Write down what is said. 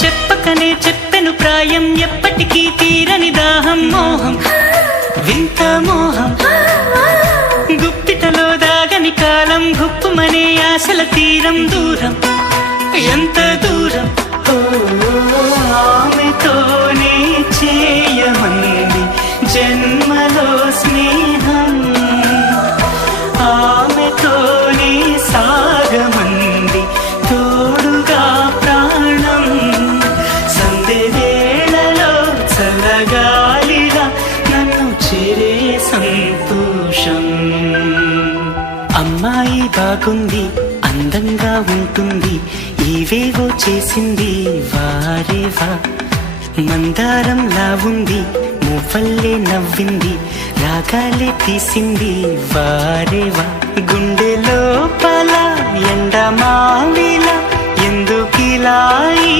చెప్పకనే చెప్పెను ప్రాయం ఎప్పటికీ తీరని దాహం మోహం వింత మోహం గుప్పిటలో దాగని కాలం గుప్పుమనే ఆశల తీరం దూరం ఎంత దూరం ఆమెతోనే చేయమంది జన్మలో స్నేహం ఆమెతోనే సాగమంది తోడుగా ప్రాణం సందె వేళలో చల్లగాలిగా నన్ను చేరే సంతోషం అమ్మాయి బాగుంది అందంగా ఉంటుంది ఏవేవో చేసింది వారేవా మందారంలా ఉంది మువ్వల్లే నవ్వింది రాగాలే తీసింది వారేవా గుండె లోపల ఎండమావిలా ఎందుకిలా ఈ